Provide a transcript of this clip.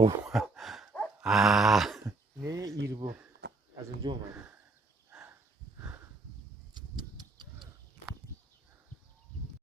Oh. Ah. Ne iri bu. Az önce olmadı.